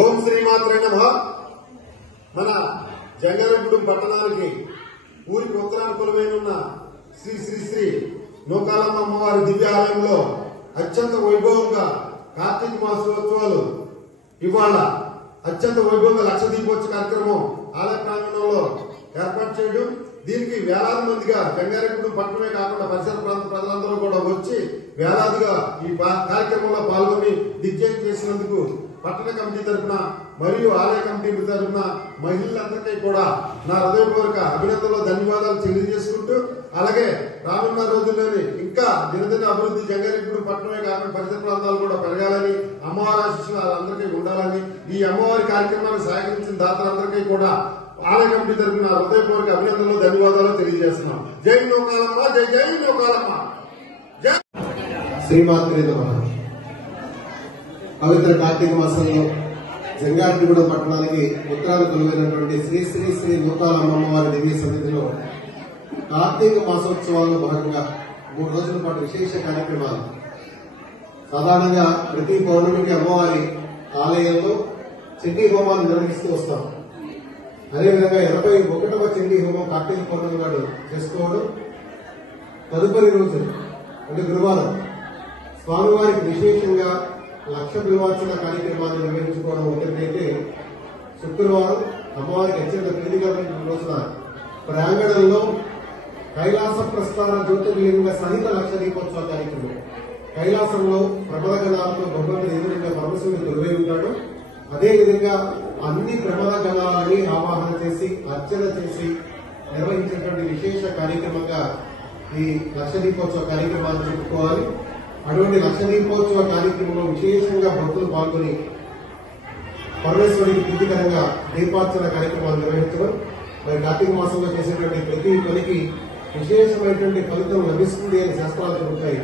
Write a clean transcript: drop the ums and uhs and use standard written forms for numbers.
ఓం శ్రీమాత్రే నమః. మన జంగారెడ్డి పట్టణానికి ఊరికి ఉత్తరాన కొలువైన శ్రీ శ్రీ శ్రీ నూకాలమ్మ అమ్మవారి దివ్యాలయంలో అత్యంత వైభవంగా కార్తీక మాసోత్సవాలు ఇవాళ అత్యంత వైభవంగా లక్ష దీపోత్సవ కార్యక్రమం ఆలయ ప్రాంగణంలో ఏర్పాటు చేయడం, దీనికి వేలాది మందిగా జంగారెడ్డి పట్టణమే కాకుండా పరిసర ప్రాంత ప్రజలందరూ కూడా వచ్చి వేలాదిగా ఈ కార్యక్రమంలో పాల్గొని దిగ్విజయం చేసినందుకు పట్టణ కమిటీ తరఫున మరియు ఆలయ కమిటీ తరఫున మహిళలందరికీ కూడా నా హృదయపూర్వక అభినందనలు, ధన్యవాదాలు తెలియజేసుకుంటూ, అలాగే రానున్న రోజుల్లోని ఇంకా దినదిన అభివృద్ధి జంగారెడ్డి పట్టణమే కాకుండా పరిసర ప్రాంతాలు కూడా పెరగాలని, అమ్మవారి ఆశీస్సులు అందరికీ ఉండాలని, ఈ అమ్మవారి కార్యక్రమాన్ని సహకరించిన దాతలందరికీ కూడా ఆలయ కమిటీ తరఫున హృదయపూర్వక అభినందనలు, ధన్యవాదాలు తెలియజేస్తున్నాం. జై నూకాలమ్మ, జై జై నూకాలమ్మ. జై శ్రీమాత్రే నమః. పవిత్ర కార్తీక మాసంలో జంగారెడ్డిగూడ పట్టణానికి ఉత్తరాన కొలువైనటువంటి శ్రీ శ్రీ శ్రీ నూకాలమ్మవారి దివ్య సన్నిధిలో కార్తీక మాసోత్సవాల్లో భాగంగా 3 రోజుల పాటు విశేష కార్యక్రమాలు. సాధారణంగా ప్రతి పౌర్ణమికి అమ్మవారి ఆలయంలో చండీ హోమాన్ని నిర్వహిస్తూ వస్తాం. అదేవిధంగా 81వ చండీ హోమం కార్తీక పౌర్ణమి నాడు చేసుకోవడం, తదుపరి రోజు అంటే గురువారం స్వామివారికి విశేషంగా లక్ష బిల్వార్చన కార్యక్రమాన్ని నిర్వహించుకోవడం ఒకటైతే, శుక్రవారం అమ్మవారికి అత్యంత ప్రీతికరమైన రోజున ప్రాంగణంలో కైలాస ప్రస్థాన జ్యోతిర్లింగ సహిత లక్ష దీపోత్సవ కార్యక్రమం. కైలాసంలో ప్రమదగణాలతో భగవంతుడు ఎదురుగా పరమశివుడు కొలువై ఉంటాడు. అదేవిధంగా అన్ని ప్రమదగణాలని ఆవాహన చేసి అర్చన చేసి నిర్వహించినటువంటి విశేష కార్యక్రమంగా ఈ లక్ష దీపోత్సవ కార్యక్రమాన్ని చెప్పుకోవాలి. అటువంటి లక్ష దీపోత్సవ కార్యక్రమంలో విశేషంగా భక్తులు పాల్గొని పరమేశ్వరుడికి ప్రీతికరంగా దీపార్చన కార్యక్రమాలు నిర్వహించడం, మరి కార్తీక మాసంలో చేసేటువంటి ప్రతి పనికి విశేషమైనటువంటి ఫలితం లభిస్తుంది అని శాస్త్రాలు చెబుతాయి.